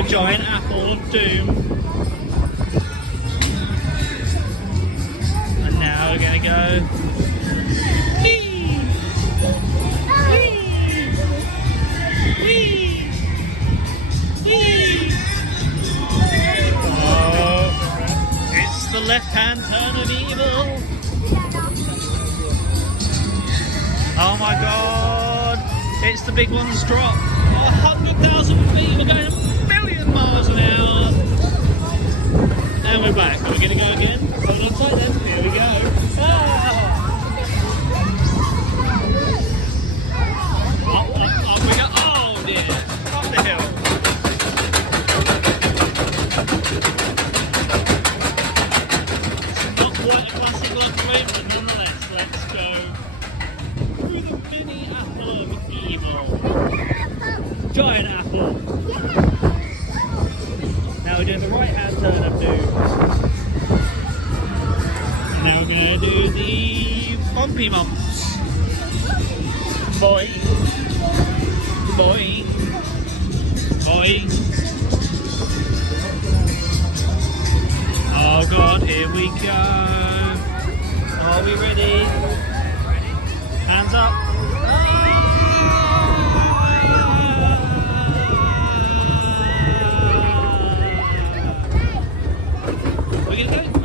a giant apple of doom. And now we're gonna go. Whee! Whee! Whee! Whee! Oh, it's the left-hand turn of evil. Oh my god! It's the big one's drop. 100,000 feet. We're going a million miles an hour. And we're back. Are we going to go again? Hold on tight then. Here we go. Ah! Up we go. Oh dear. Up the hill. It's not quite a classic like rain, but nonetheless, let's go through the mini apple of evil. Giant apple. Now we're doing the right hand turn of doom. And now we're going to do the bumpy bumps. Boy. Boy. Boy. Oh god, here we go. Are we ready? Hands up. We're gonna go.